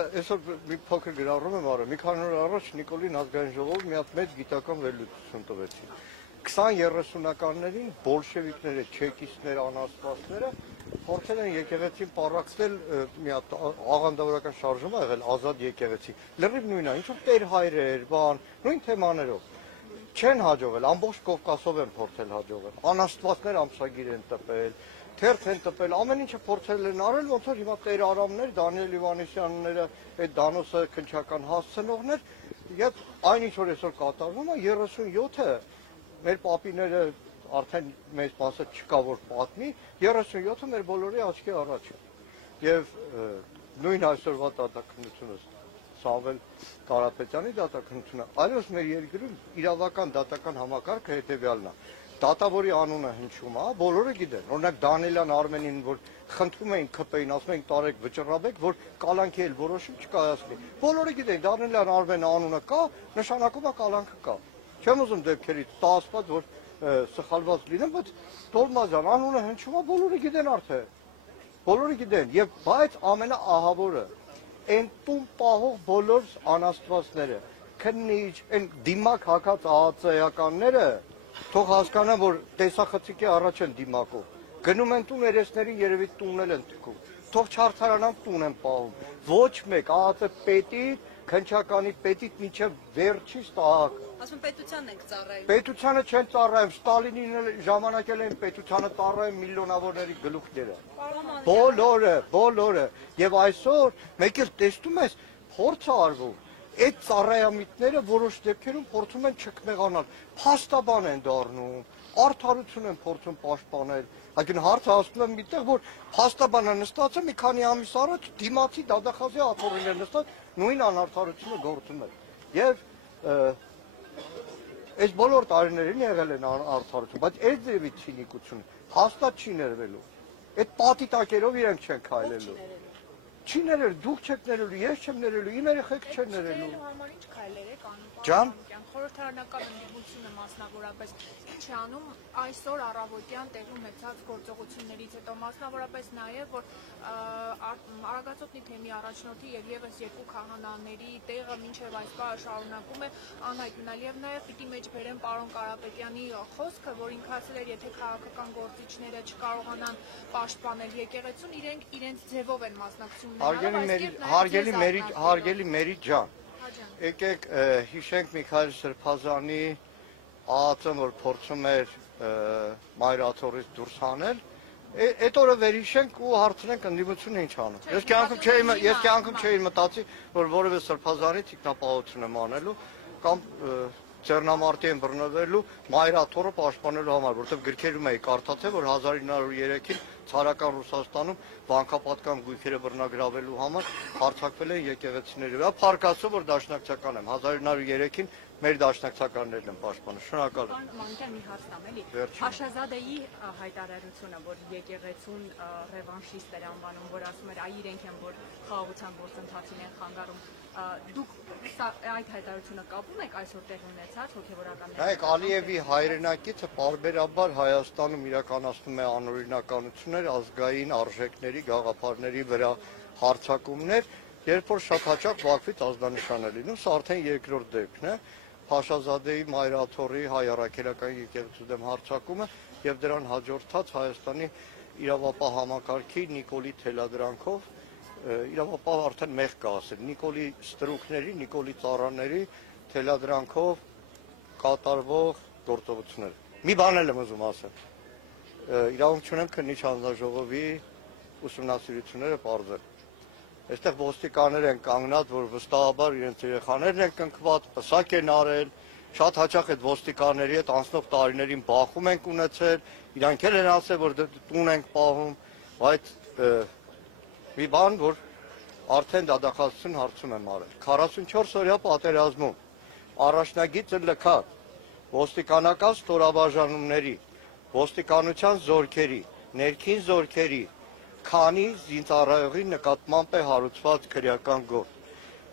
Այսօր մի փոքր գրառում եմ արել, մի քանի օր առաջ Նիկոլին ազգային ժողովում մի հատ մեծ գիտական վերլուծություն տվեցին։ 20-30-ականներին բոլշևիկները, չեկիստները, անաստվածները փորձել են եկեղեցին պառակտել մի հատ աղանդավորական շարժում ա եղել ազատ եկեղեցի։ Լրիվ նույնն է, ինչու տեր հայրեր, բան, նույն թեմաներով։ Չեն հաջողել, ամբողջ Կովկասով են փորձել հաջողել։ Անաստվածներ ամսագիր են տպել, թերթ են տպել, ամեն ինչը փորձել են արել, ոնց որ հիմա Տեր Արամներ, Դանիել Իվանեսյանները, այդ Դանոսը քնչական հասցնողներ, եւ այնինչ որ այսօր կատարվում է 37-ը մեր պապիները արդեն մեծ մասը չկա որ պատմի, 37-ը մեր բոլորի աչքի առաջ է։ Եվ նույն այսօրվա դատաքննությունը Սամվել Կարապետյանի դատաքննությունը, այլևս մեր երկրում իրավական դատական համակարգը հետեւյալն է։ Դատավորի անունը հնչում է, բոլորը գիտեն։ Օրինակ Դանիելյան Արմենին, որ խնդրում էին ԿՊ-ին, ասում էին տարեք վճռաբեք, որ կալանքի էլ որոշում չկայացնի։ Բոլորը գիտեն, Դանիելյան Արմենը անունը կա, նշանակում է կալանքը կա։ Չեմ ուզում դեպքերից տասված, որ սխալված լինեմ, բայց Տոլմազյան անունը հնչում է, բոլորը գիտեն արդեն։ Բոլորը գիտեն, եւ բայց ամենաահավորը այն տուն պահող բոլոր անաստվածները, քննիչ, այն դիմակ հակած ԱԱԾ-ականները թող հասկանան, որ տեսախցիկի առաջ են դիմակով։ Գնում են տուն երեսներին երևի տուննել են թքում։ Թող չարդարանան տուն են պահում։ Ոչ մեկ ԱԱԾ պետի, քնչականի պետից մինչև վերջի ստահակ։ Ասում պետությանն ենք ծառայում։ Պետությանը չեն ծառայում, Ստալինին ժամանակել են պետությանը ծառայում միլիոնավորների գլուխները։ Բոլորը։ Եվ այսօր մեկ էլ տեսնում ես փորձ է արվում։ Այդ ծառայամիտները որոշ դեպքերում փորձում են չքնեղանալ, փաստաբան են դառնում, արդարություն են փորձում պաշտպանել։ Այսինքն հարցը ասում եմ միտեղ, որ փաստաբանը նստած է մի քանի ամիս առաջ դիմացի դատախազի աթոռին է նստած, նույն անարդարությունը գործում է։ Եվ այս բոլոր տարիներին եղել են արդարություն, բայց այդ ձևի ցինիկություն հաստատ չի ներվելու։ Այդ պատի տակերով իրենք չեն քայլելու։ Չի ներել, դուք չեք ներելու, ես չեմ ներելու, իմ երեխեք չեն ներելու։ Համար ինչ քայլեր եք անում։ Ջան, խորհրդարանական ընդդիմությունը մասնավորապես ինչ է անում այսօր առավոտյան տեղի ունեցած գործողություններից հետո, մասնավորապես նաև որ Արագածոտնի թեմի առաջնորդի եւ եւս երկու քահանաների տեղը մինչեւ այս բանը շարունակում է անհայտնալ եւ նաև պիտի մեջ բերեն պարոն Կարապետյանի խոսքը, որ ինքը ասել էր, եթե քաղաքական գործիչները չկարողանան պաշտպանել եկեղեցուն, իրենք իրենց ձևով են մասնակցում Հարգելի Մերի ջան, եկեք հիշենք Միքայել Սրբազանի ԱԱԾ-ն, որ փորձում էր մայրաթորից դուրս հանել, այդ օրը վերհիշենք ու հարցնենք ընդդիմությունը ինչ անում։ Ես կյանքում չէի մտածի, որ որևէ Սրբազանի թիկնապահություն եմ անելու կամ ձեռնամարտի են բռնվելու մայրաթորը պաշտպանելու համար, որտեղ գրքերում էի կարդացել, որ 1903-ին ցարական Ռուսաստանում վանքապատկան գույքերը բռնագրավելու համար հարձակվել են եկեղեցիները։ Փառք Աստծո, որ դաշնակցական եմ, 1903-ին մեր դաշնակցականներն են պաշտպանում։ Շնորհակալ եմ։ Մանուկյան մի հարցն եմ, էլի։ Աշազադեի հայտարարությունը, որ եկեղեցուն ռևանշիստ էր անվանում, որ ասում էր, այ իրենք են, որ խաղաղության գործընթացին են խանգարում, դուք այդ հայտարարությունը կապում եք այսօր տեղի ունեցած հոգևորականների։ Նայեք, Ալիևի հայրենակիցը պարբերաբար Հայաստանում իրականացնում է անօրինականություններ, ազգային արժեքների, գաղափարների վրա հարձակումներ, երբ որ շատ հաճախ Բաքվից ազդանշան է լինում, սա արդեն երկրորդ դեպքն է, Փաշազադեի մայրաթորի հայ առաքելական եկեղեցու դեմ հարձակումը եւ դրան հաջորդած Հայաստանի իրավապահ համակարգի Նիկոլի թելադրանքով, իրավապահ արդեն մեղ կա ասել, Նիկոլի ստրուկների, Նիկոլի ծառաների թելադրանքով կատարվող գործողություններ։ Մի բան եմ ուզում ասել։ Իրավունք չունեմ քննիչ հանձնաժողովի ուսումնասիրությունները պարզել։ Այստեղ ոստիկաններ են կանգնած, որ վստահաբար իրենց երեխաներն են կնքված, պսակ են արել, շատ հաճախ այդ ոստիկանների հետ անցնող տարիներին բախում ենք ունեցել, իրանք էլ են ասել, որ տուն ենք պահում, բայց մի բան, որ արդեն դատախազություն հարցում եմ արել։ 44 օրյա պատերազմում առաջնագիծը լքած ոստիկանական ստորաբաժանումների, ոստիկանության զորքերի, ներքին զորքերի քանի զինծառայողի նկատմամբ է հարուցված քրեական գործ։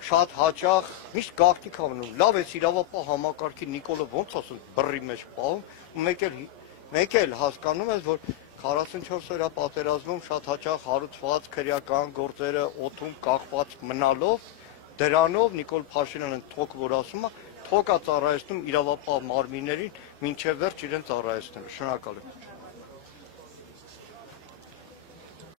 Շատ հաճախ միշտ գաղտնիք անում, լավ էս իրավապահ համակարգի Նիկոլը ոնց ասում բռի մեջ պահում, ու մեկ էլ հասկանում ես, որ 44 օրյա պատերազմում շատ հաճախ հարուցված քրեական գործերը օդում կախված մնալով դրանով Նիկոլ Փաշինյանը թոք որ ասում է, թոք է ծառայեցնում իրավապահ մարմիններին մինչև վերջ իրեն ծառայեցնելու։ Շնորհակալ եմ։